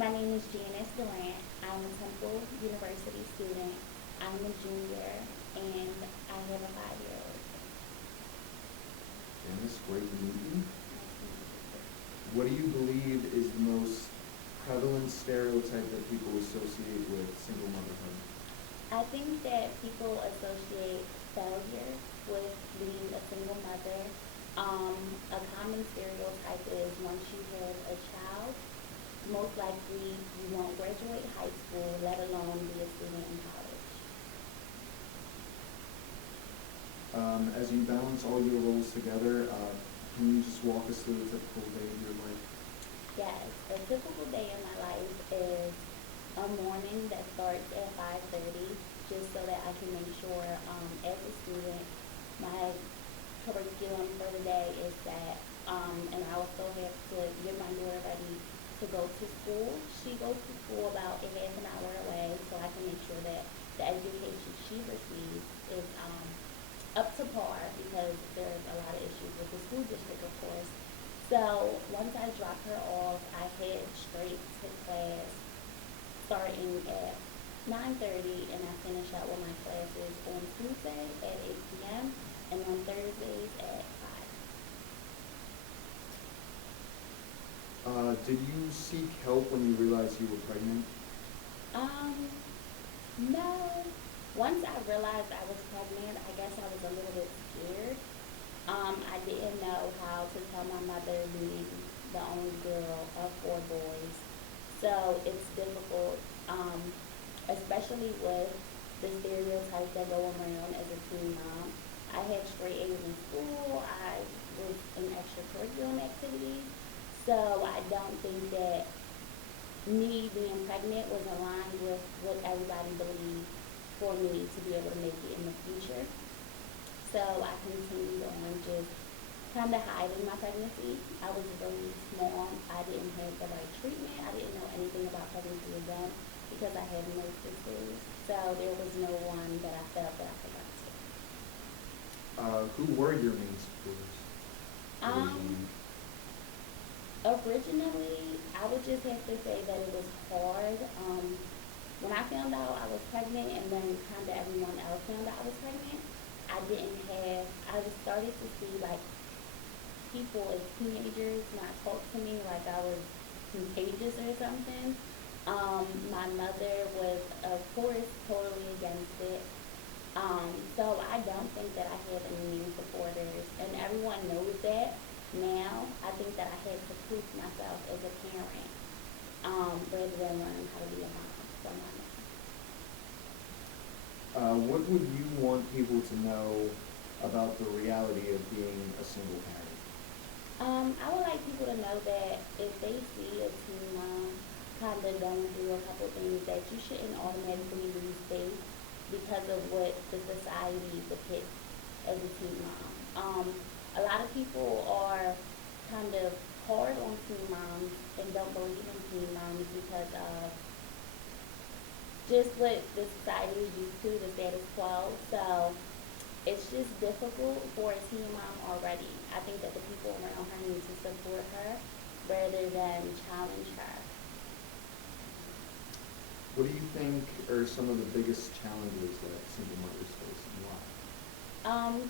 My name is Janice Durant. I'm a Temple University student. I'm a junior, and I have a 5-year-old. Janice, great to meet you. Nice to meet you too. What do you believe is the most prevalent stereotype that people associate with single motherhood? I think that people associate failure with being a single mother. A common stereotype is once you have a child, most likely you won't graduate high school, let alone be a student in college. As you balance all your roles together, can you just walk us through a typical day of your life? Yes, a typical day in my life is a morning that starts at 5:30, just so that I can make sure, as a student, my curriculum for the day is set, and I also have to get my daughter ready to go to school. She goes to school about a half an hour away, so I can make sure that the education she receives is up to par because there's a lot of issues with the school district, of course. So once I drop her off, I head straight to class, starting at 9:30, and I finish up with my classes on Tuesday at 8 p.m. and on Thursdays at 5. Did you seek help when you realized you were pregnant? Um, no. Once I realized I was pregnant, I guess I was a little bit scared. I didn't know how to tell my mother, being the only girl of 4 boys. So it's difficult, especially with the stereotypes that go around as a teen mom. I had straight A's in school. I was in extracurricular activities. So I don't think that me being pregnant was aligned with what everybody believed for me to be able to make it in the future. So I continued on just kind of hiding my pregnancy. I was really small. I didn't have the right treatment. I didn't know anything about pregnancy again because I had no sisters. So there was no one that I felt that I could run to. Who were your main supporters Um, originally? Originally, I would just have to say that it was hard. When I found out I was pregnant, and then kind of everyone else found out I was pregnant, I just started to see like people as teenagers not talk to me like I was contagious or something. My mother was, of course, totally against it. So I don't think that I have any mean supporters, and everyone knows that now. I think that I had to prove myself as a parent, rather than learn how to be a mom from my mom. What would you want people to know about the reality of being a single parent? I would like people to know that if they see a teen mom kind of going through a couple things, that you shouldn't automatically lose faith because of what the society depicts as a teen mom. A lot of people are kind of hard on teen moms and don't believe in teen moms because of just what the society is used to, the status quo. So it's just difficult for a teen mom already. I think that the people around her need to support her rather than challenge her. What do you think are some of the biggest challenges that single mothers face and why?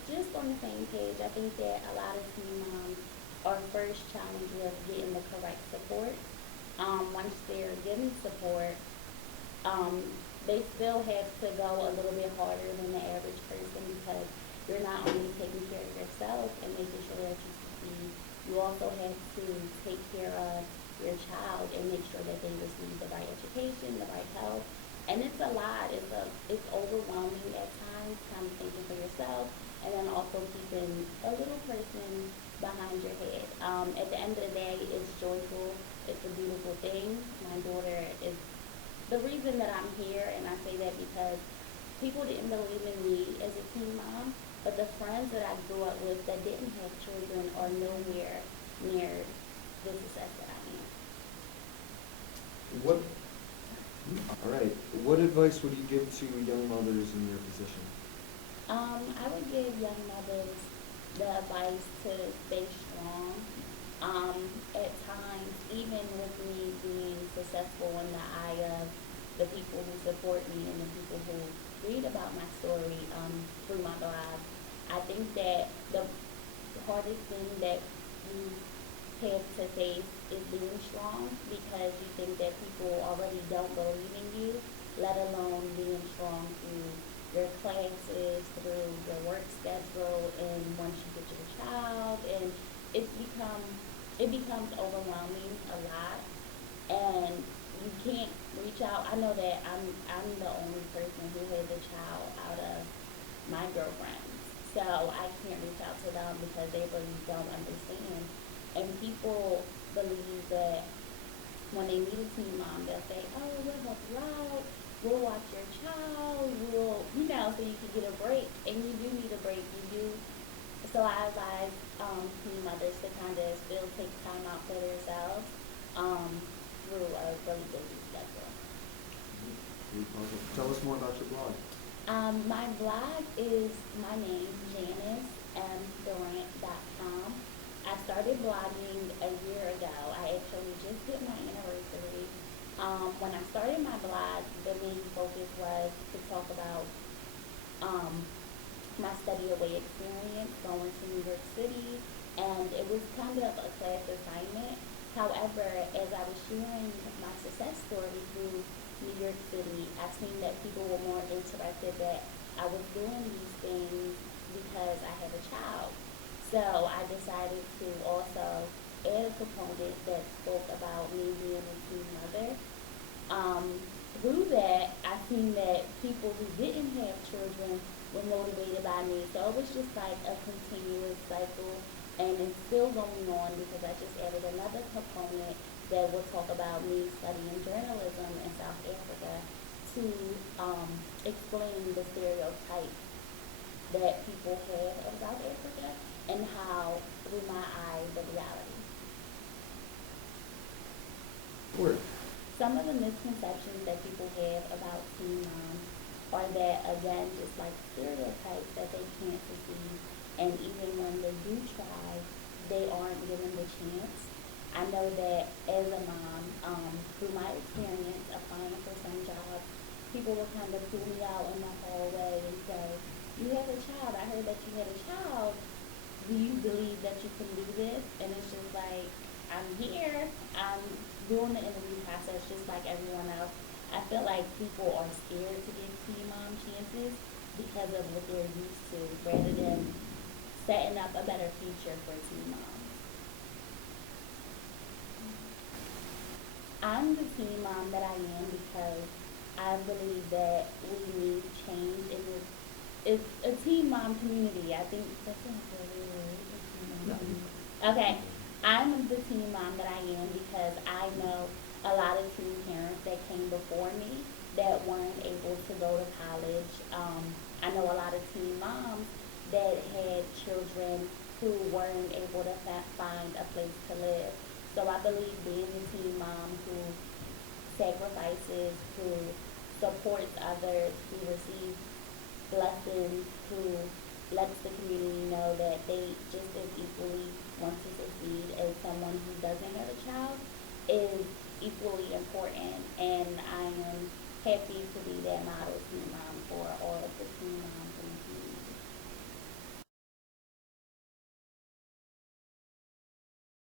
Just on the same page, I think that a lot of teen moms are first challenged with getting the correct support. Once they're getting support, um, they still have to go a little bit harder than the average person because you're not only taking care of yourself and making sure that you succeed, you also have to take care of your child and make sure that they receive the right education, the right health. And it's a lot. It's overwhelming at times, kind of thinking for yourself, and then also keeping a little person behind your head. At the end of the day, it's joyful. It's a beautiful thing. My daughter is the reason that I'm here, and I say that because people didn't believe in me as a teen mom, but the friends that I grew up with that didn't have children are nowhere near the success that I am. What, all right, what advice would you give to young mothers in your position? I would give young mothers the advice to stay strong, At times, even with me being successful in the eye of the people who support me and the people who read about my story through my blog, I think that the hardest thing that you have to face is being strong because you think that people already don't believe in you, let alone being strong through your classes, through your work schedule, and once you get your child, and it's become it becomes overwhelming a lot, and you can't reach out. I know that I'm the only person who has a child out of my girlfriends. So I can't reach out to them because they really don't understand. And people believe that when they meet a teen mom, they'll say, "Oh, we'll help you out. We'll watch your child. So you can get a break." And you do need a break. You do. So I advise teen mothers to kind of still take time out for themselves um, through a really busy schedule. Tell us more about your blog. My blog is my name, JaniceMDurant.com. I started blogging a year ago. I actually just hit my anniversary. When I started my blog, the main focus was to talk about um, my study away experience going to New York City, and it was kind of a class assignment. However, as I was sharing my success story through New York City, I seen that people were more interested that I was doing these things because I have a child. So I decided to also add a component that spoke about me being a teen mother. Um, Through that, I seen that people who didn't have children were motivated by me. So it was just like a continuous cycle, and it's still going on because I just added another component that will talk about me studying journalism in South Africa to explain the stereotypes that people have of South Africa and how, through my eyes, the reality. Word. Some of the misconceptions that people have about teen moms are that, again, just like stereotypes that they can't succeed, and even when they do try, they aren't given the chance. I know that as a mom, through my experience applying for some jobs, people will kind of pull me out in the hallway and say, "You have a child. I heard that you had a child. Do you believe that you can do this?" And it's just like, I'm here. I'm doing the interview process just like everyone else. I feel like people are scared to give teen mom chances because of what they're used to, rather than setting up a better future for teen moms. I'm the teen mom that I am because I believe that we need change in this. It's a teen mom community. I think that's not really okay. I'm the teen mom that I am because I know a lot of teen parents that came before me that weren't able to go to college. I know a lot of teen moms that had children who weren't able to find a place to live. So I believe being a teen mom who sacrifices, who supports others, who receives blessings, who lets the community know that they just as equally want to succeed as someone who doesn't have a child is equally important. And I am happy to be that model teen mom for all of the teen moms in the